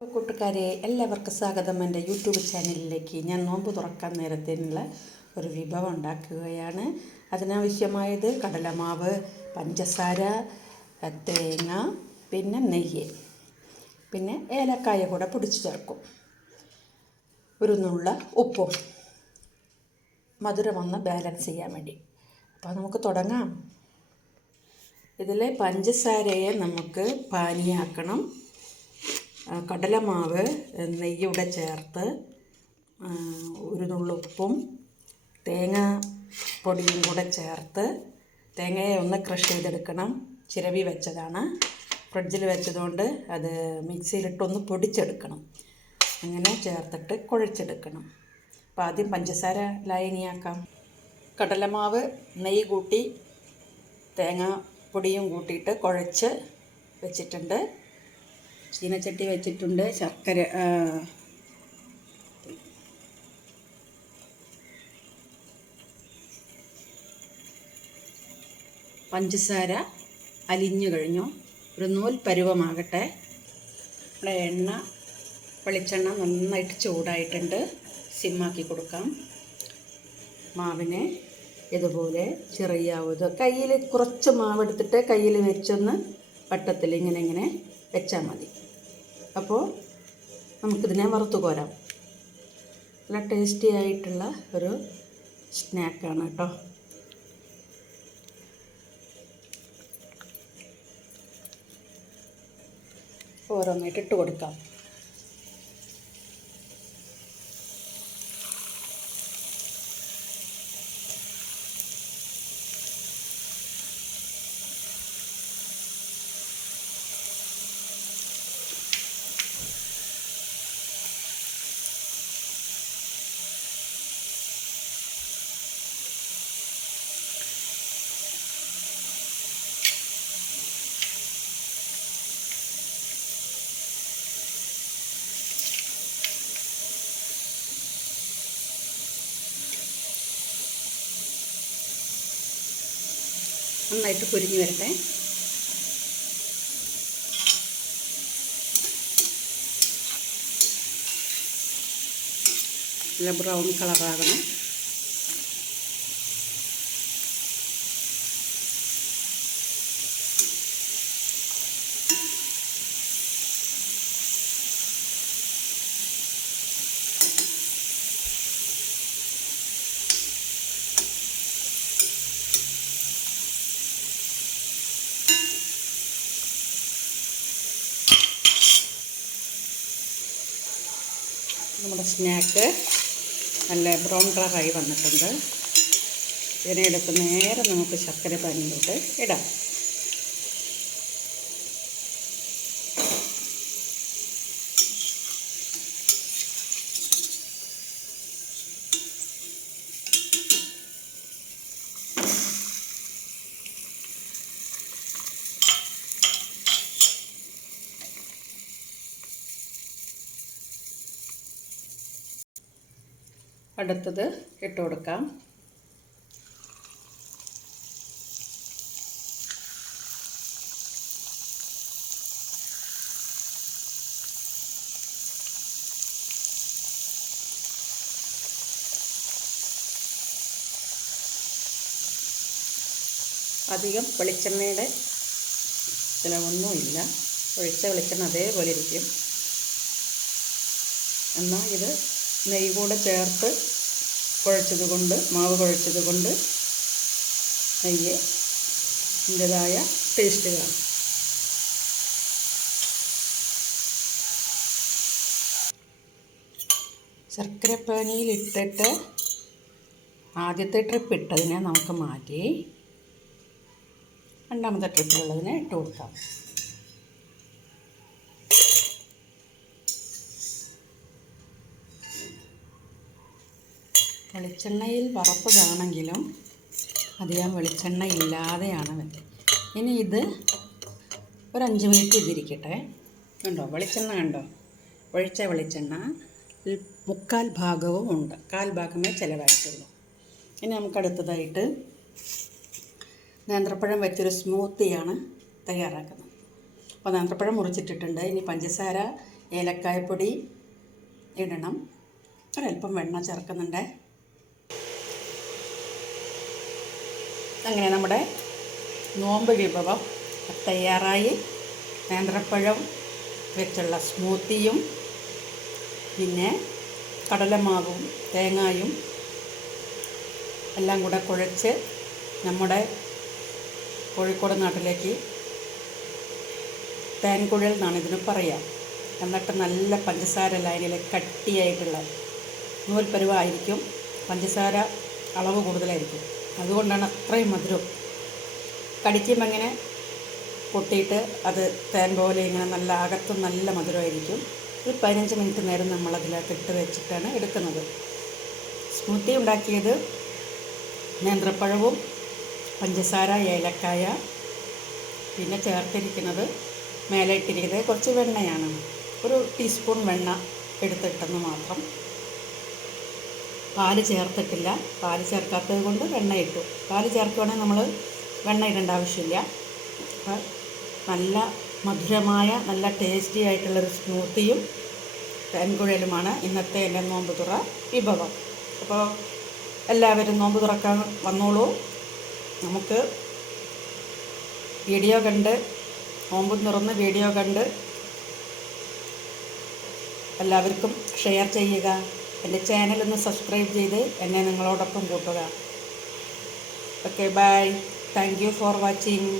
കൂട്ടുകാരെ എല്ലാവർക്കും സ്വാഗതം. എൻ്റെ യൂട്യൂബ് ചാനലിലേക്ക് ഞാൻ നോമ്പ് തുറക്കാൻ നേരത്തിനുള്ള ഒരു വിഭവം ഉണ്ടാക്കുകയാണ്. അതിനാവശ്യമായത് കടലമാവ്, പഞ്ചസാര, തേങ്ങ, പിന്നെ നെയ്യ്, പിന്നെ ഏലക്കായ കൂടെ പൊടിച്ച് ചേർക്കും, ഒരു നുള്ള ഉപ്പും, മധുരം ഒന്ന് ബാലൻസ് ചെയ്യാൻ വേണ്ടി. അപ്പോൾ നമുക്ക് തുടങ്ങാം. ഇതിൽ പഞ്ചസാരയെ നമുക്ക് പാനിയാക്കണം. കടലമാവ് നെയ്യൂടെ ചേർത്ത് ഒരു നുള്ളുപ്പും തേങ്ങ പൊടിയും കൂടെ ചേർത്ത് തേങ്ങയെ ഒന്ന് ക്രഷ് ചെയ്തെടുക്കണം. ചിരവി വെച്ചതാണ്, ഫ്രിഡ്ജിൽ വെച്ചതുകൊണ്ട് അത് മിക്സിയിലിട്ടൊന്ന് പൊടിച്ചെടുക്കണം. അങ്ങനെ ചേർത്തിട്ട് കുഴച്ചെടുക്കണം. അപ്പോൾ ആദ്യം പഞ്ചസാര ലായനിയാക്കാം. കടലമാവ് നെയ്യ് കൂട്ടി തേങ്ങ പൊടിയും കൂട്ടിയിട്ട് കുഴച്ച് വെച്ചിട്ടുണ്ട്. ചീനച്ചട്ടി വെച്ചിട്ടുണ്ട്. ശർക്കര പഞ്ചസാര അലിഞ്ഞു കഴിഞ്ഞു. ഒരു നൂൽ പരുവമാകട്ടെ. ഇവിടെ വെളിച്ചെണ്ണ നന്നായിട്ട് ചൂടായിട്ടുണ്ട്. സിമ്മാക്കി കൊടുക്കാം. മാവിനെ ഇതുപോലെ ചെറിയാവുന്നത് കയ്യിൽ കുറച്ച് മാവെടുത്തിട്ട് കയ്യിൽ വെച്ചൊന്ന് വട്ടത്തിൽ ഇങ്ങനെ വെച്ചാൽ മതി. അപ്പോൾ നമുക്കിതിനെ വറുത്ത് കോരാം. നല്ല ടേസ്റ്റി ആയിട്ടുള്ള ഒരു സ്നാക്കാണ് കേട്ടോ. ഓരോന്നായിട്ട് ഇട്ട് കൊടുക്കാം. നന്നായിട്ട് പൊരിഞ്ഞ് വരട്ടെ. നല്ല ബ്രൗൺ കളറാകണം. നമ്മുടെ സ്നാക്ക് നല്ല ബ്രൗൺ കളറായി വന്നിട്ടുണ്ട്. ഇതിനെ എടുത്ത് നേരെ നമുക്ക് ശർക്കര പാനിയിലോട്ട് ഇടാം. അടുത്തത് ഇട്ട് കൊടുക്കാം. അധികം വെളിച്ചെണ്ണയുടെ ചിലവൊന്നുമില്ല. ഒഴിച്ച വെളിച്ചെണ്ണ അതേപോലെ ഇരിക്കും. എന്നാൽ ഇത് നെയ്യ് കൂടെ ചേർത്ത് മാവ് കുഴച്ചത് കൊണ്ട് നെയ്യ് അതിൻ്റെതായ ടേസ്റ്റ് കാണും. ശർക്കരപ്പാനിയിലിട്ടിട്ട് ആദ്യത്തെ ട്രിപ്പ് ഇട്ടതിനെ നമുക്ക് മാറ്റി രണ്ടാമത്തെ ട്രിപ്പിലുള്ളതിനെ ഇട്ട് കൊടുക്കാം. വെളിച്ചെണ്ണയിൽ വറുത്തതാണെങ്കിലും അധികം വെളിച്ചെണ്ണ ഇല്ലാതെയാണ് വെച്ചത്. ഇനി ഇത് ഒരു 5 മിനിറ്റ് ഇതിരിക്കട്ടെ. കണ്ടോ വെളിച്ചെണ്ണ കണ്ടോ? ഒഴിച്ച വെളിച്ചെണ്ണ 3/4 ഭാഗവും ഉണ്ട്. 1/4 ഭാഗമേ ചിലവായിട്ടുള്ളൂ. ഇനി നമുക്കടുത്തതായിട്ട് നേന്ത്രപ്പഴം വെച്ചൊരു സ്മൂത്തിയാണ് തയ്യാറാക്കുന്നത്. അപ്പോൾ നേന്ത്രപ്പഴം മുറിച്ചിട്ടിട്ടുണ്ട്. ഇനി പഞ്ചസാര ഏലക്കായപ്പൊടി ഇടണം. ഒരല്പം വെണ്ണ ചേർക്കുന്നുണ്ട്. അങ്ങനെ നമ്മുടെ നോമ്പ് വിഭവം തയ്യാറായി. നേന്ത്രപ്പഴം വെച്ചുള്ള സ്മൂത്തിയും പിന്നെ കടലമാവും തേങ്ങായും എല്ലാം കൂടെ കുഴച്ച് നമ്മുടെ കോഴിക്കോട് നാട്ടിലേക്ക് തേൻകുഴൽ എന്നാണ് ഇതിന് പറയുക. എന്നിട്ട് നല്ല പഞ്ചസാര ലൈനിൽ കട്ടിയായിട്ടുള്ള നൂൽപ്പരുവായിരിക്കും. പഞ്ചസാര അളവ് കൂടുതലായിരിക്കും. അതുകൊണ്ടാണ് അത്രയും മധുരം. കടിക്കുമ്പോൾ ഇങ്ങനെ പൊട്ടിയിട്ട് അത് തേൻ പോലെ ഇങ്ങനെ നല്ല അകത്തും നല്ല മധുരമായിരിക്കും. ഒരു 15 മിനിറ്റ് നേരം നമ്മളതിലേക്ക് ഇട്ട് വെച്ചിട്ടാണ് എടുക്കുന്നത്. സ്മൂത്തി ഉണ്ടാക്കിയത് നേന്ത്രപ്പഴവും പഞ്ചസാര, ഏലക്കായ, പിന്നെ ചേർത്തിരിക്കുന്നത് മേലെ ഇട്ടിരിക്കുന്നത് കുറച്ച് വെണ്ണയാണ്. ഒരു ടീസ്പൂൺ വെണ്ണ എടുത്തിട്ടെന്ന് മാത്രം. പാല് ചേർത്തിട്ടില്ല. പാല് ചേർക്കാത്തത് കൊണ്ട് വെണ്ണ ഇട്ടു. പാല് ചേർക്കുകയാണെങ്കിൽ നമ്മൾ വെണ്ണ ഇടേണ്ട ആവശ്യമില്ല. അപ്പോൾ നല്ല മധുരമായ നല്ല ടേസ്റ്റി ആയിട്ടുള്ളൊരു സ്മൂത്തിയും തേൻകുഴലുമാണ് ഇന്നത്തെ എൻ്റെ നോമ്പ് തുറ വിഭവം. അപ്പോൾ എല്ലാവരും നോമ്പ് തുറക്കാൻ വന്നോളൂ. നമുക്ക് വീഡിയോ കണ്ട് നോമ്പ് തുറന്ന് വീഡിയോ കണ്ട് എല്ലാവർക്കും ഷെയർ ചെയ്യുക. എൻ്റെ ചാനലൊന്ന് സബ്സ്ക്രൈബ് ചെയ്ത് എന്നെ നിങ്ങളോടൊപ്പം കൂട്ടുക. Okay, bye. Thank you for watching.